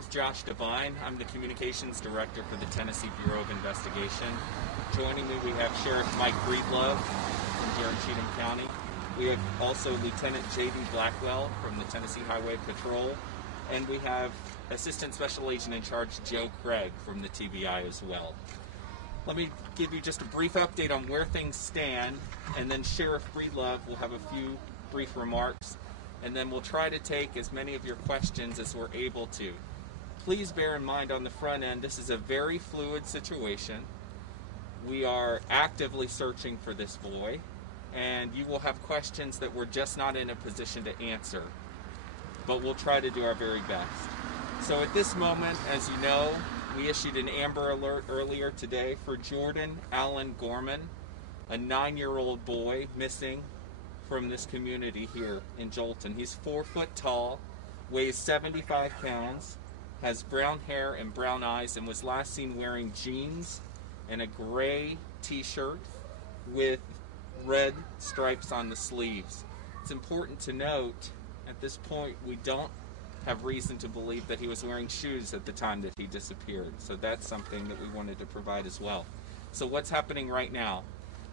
name's Josh Devine. I'm the Communications Director for the Tennessee Bureau of Investigation. Joining me, we have Sheriff Mike Breedlove from here in Cheatham County. We have also Lieutenant J.D. Blackwell from the Tennessee Highway Patrol. And we have Assistant Special Agent in Charge Joe Craig from the TBI as well. Let me give you just a brief update on where things stand, and then Sheriff Breedlove will have a few brief remarks, and then we'll try to take as many of your questions as we're able to. Please bear in mind on the front end, this is a very fluid situation. We are actively searching for this boy, and you will have questions that we're just not in a position to answer, but we'll try to do our very best. So at this moment, as you know, we issued an Amber Alert earlier today for Jordan Allen Gorman, a 9-year-old boy missing from this community here in Jolton. He's 4 foot tall, weighs 75 pounds, has brown hair and brown eyes, and was last seen wearing jeans and a gray t-shirt with red stripes on the sleeves. It's important to note, at this point, we don't have reason to believe that he was wearing shoes at the time that he disappeared. So that's something that we wanted to provide as well. So what's happening right now?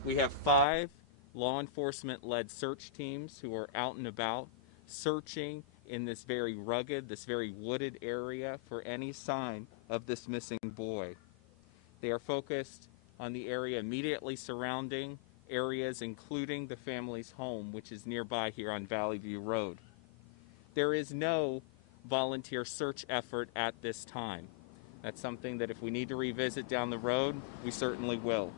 We have 5 law enforcement-led search teams who are out and about searching in this very rugged, this very wooded area for any sign of this missing boy. They are focused on the area immediately surrounding areas, including the family's home, which is nearby here on Valley View Road. There is no volunteer search effort at this time. That's something that if we need to revisit down the road, we certainly will.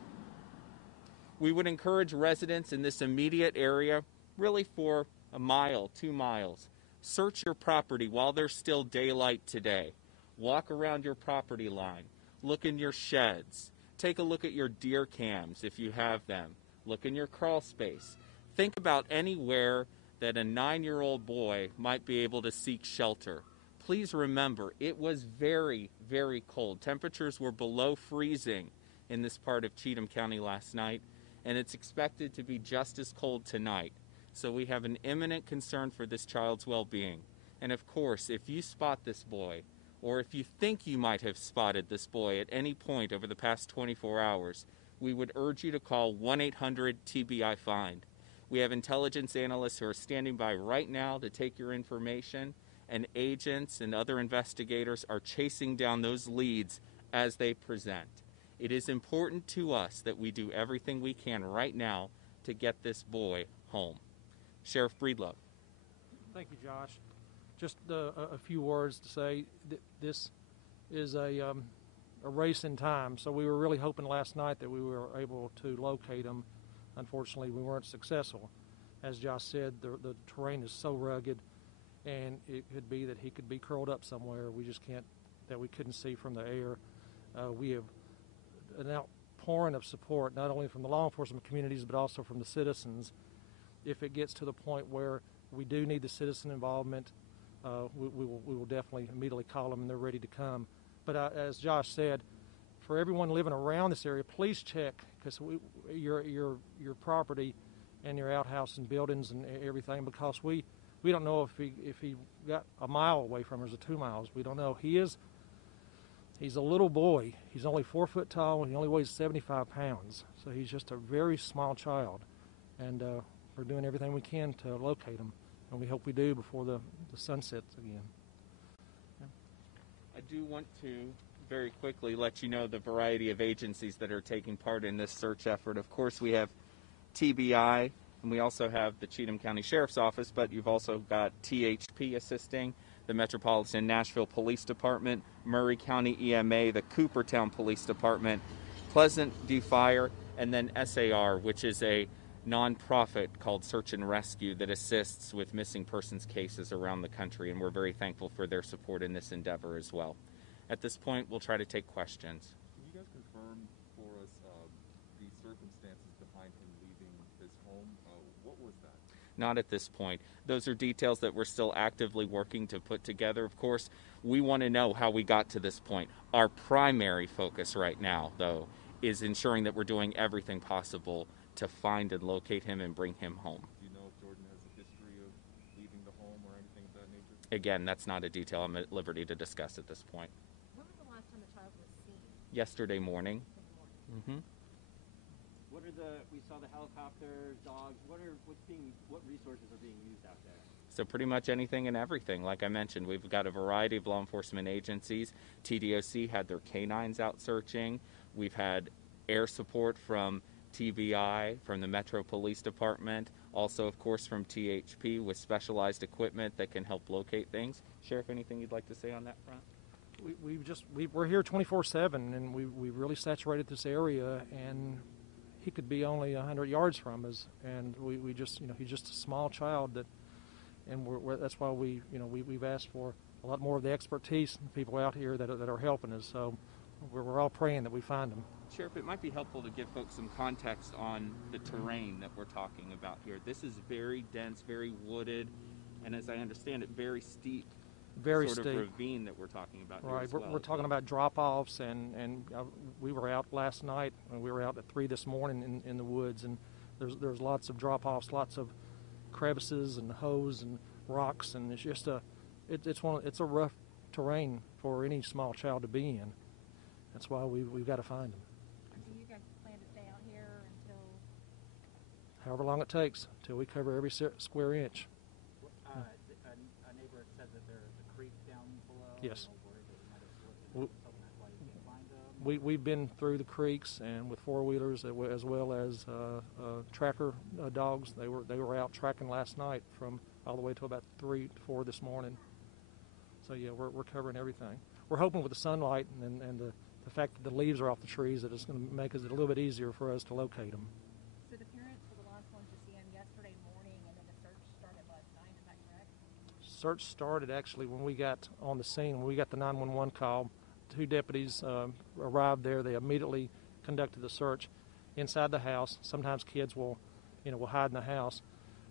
We would encourage residents in this immediate area, really for a mile, 2 miles, search your property while there's still daylight today. Walk around your property line. Look in your sheds. Take a look at your deer cams if you have them. Look in your crawl space. Think about anywhere that a 9-year-old boy might be able to seek shelter. Please remember, it was very, very cold. Temperatures were below freezing in this part of Cheatham County last night, and it's expected to be just as cold tonight. So we have an imminent concern for this child's well-being. And of course, if you spot this boy, or if you think you might have spotted this boy at any point over the past 24 hours, we would urge you to call 1-800-TBI-FIND. We have intelligence analysts who are standing by right now to take your information, and agents and other investigators are chasing down those leads as they present. It is important to us that we do everything we can right now to get this boy home. Sheriff Breedlove. Thank you, Josh. Just a few words to say that this is a race in time, so we were really hoping last night that we were able to locate him. Unfortunately, we weren't successful. As Josh said, the terrain is so rugged, and it could be that he could be curled up somewhere. We just can't, that we couldn't see from the air. We have an outpouring of support, not only from the law enforcement communities, but also from the citizens. If it gets to the point where we do need the citizen involvement, we will definitely immediately call them, and they're ready to come. But as Josh said, for everyone living around this area, please check, because your property and your outhouse and buildings and everything, because we don't know if he got a mile away from us or 2 miles. We don't know. He's a little boy. He's only 4 foot tall, and he only weighs 75 pounds. So he's just a very small child, and we're doing everything we can to locate him, and we hope we do before the sun sets again. I do want to very quickly let you know the variety of agencies that are taking part in this search effort. Of course, we have TBI, and we also have the Cheatham County Sheriff's Office, but you've also got THP assisting, the Metropolitan Nashville Police Department, Murray County EMA, the Coopertown Police Department, Pleasant View Fire, and then SAR, which is a nonprofit called Search and Rescue that assists with missing persons cases around the country, and we're very thankful for their support in this endeavor as well. At this point, we'll try to take questions. Can you guys confirm for us the circumstances behind him leaving his home? What was that? Not at this point. Those are details that we're still actively working to put together. Of course, we want to know how we got to this point. Our primary focus right now, though, is ensuring that we're doing everything possible to find and locate him and bring him home. Do you know if Jordan has a history of leaving the home or anything of that nature? Again, that's not a detail I'm at liberty to discuss at this point. When was the last time the child was seen? Yesterday morning. We saw the helicopters, dogs. What resources are being used out there? So pretty much anything and everything. Like I mentioned, we've got a variety of law enforcement agencies. TDOC had their canines out searching. We've had air support from TBI, from the Metro Police Department, also, of course, from THP with specialized equipment that can help locate things. Sheriff, anything you'd like to say on that front? We're here 24/7, and we've really saturated this area, and he could be only 100 yards from us, and we just, he's just a small child and that's why we've asked for a lot more of the expertise and people out here that are helping us. So we're all praying that we find him. Sheriff, it might be helpful to give folks some context on the terrain that we're talking about here. This is very dense, very wooded, and as I understand it, very steep. Very sort steep of ravine that we're talking about here Right, as well. we're talking about drop-offs, and we were out last night, and we were out at 3 this morning in the woods, and there's lots of drop-offs, lots of crevices and holes and rocks, and it's just it's a rough terrain for any small child to be in. That's why we've got to find them. Do you guys plan to stay out here until? However long it takes, till we cover every square inch. A neighbor said that there's a creek down below. Yes. We, We've been through the creeks and with four-wheelers as well as tracker dogs. They were out tracking last night from all the way to about 3 to 4 this morning. So yeah, we're covering everything. We're hoping with the sunlight and the fact that the leaves are off the trees that it's going to make it a little bit easier for us to locate them. So the parents were the last ones to see him yesterday morning, and then the search started last night. Is that correct? Search started actually when we got on the scene. When we got the 911 call, 2 deputies arrived there. They immediately conducted the search inside the house. Sometimes kids will hide in the house,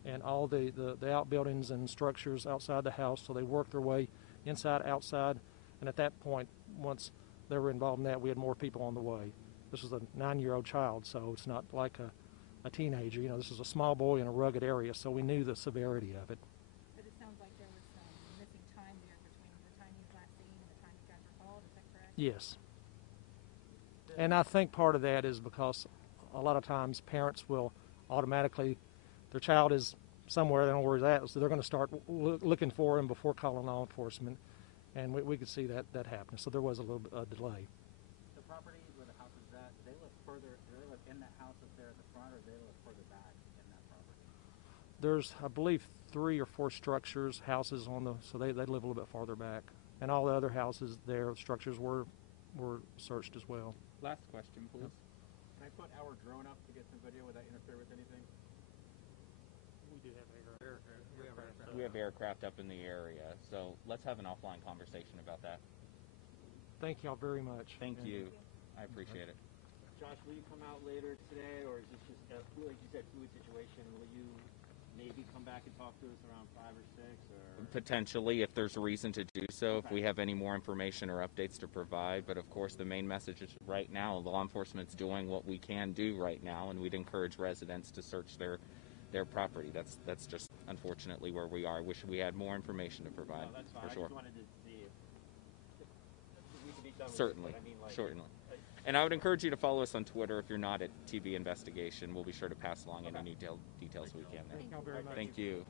and all the outbuildings and structures outside the house. So they worked their way inside, outside, and at that point, once they were involved in that, we had more people on the way. This was a 9-year-old child, so it's not like a teenager. This is a small boy in a rugged area, so we knew the severity of it. But it sounds like there was some missing time there between the time he was last seen and the time you guys were called. Is that correct? Yes. And I think part of that is because a lot of times parents will automatically, their child is somewhere, they don't know where he's at, so they're going to start looking for him before calling law enforcement. And we could see that happening. So there was a little bit of delay. The property where the house is at, do they live in that house up there at the front, or do they live further back in that property? There's, I believe, 3 or 4 structures, houses so they live a little bit farther back. And all the other houses there, structures were searched as well. Last question, please. Can I put our drone up to get some video? Would that interfere with anything? We do have We have aircraft up in the area, so let's have an offline conversation about that. Thank y'all very much. Thank you. I appreciate it. Josh, will you come out later today, or is this just like you said, fluid situation? Will you maybe come back and talk to us around 5 or 6, or Potentially, if there's a reason to do so, if Okay. we have any more information or updates to provide. But of course, the main message is right now, law enforcement's doing what we can do right now, and we'd encourage residents to search their property. That's just unfortunately where we are. I wish we had more information to provide. No, that's fine. For I sure. just wanted to see if we could be done with Certainly, it, but I mean, like, certainly. And I would encourage you to follow us on Twitter if you're not at TB Investigation. We'll be sure to pass along any details we can there. Thank y'all very much. Thank you.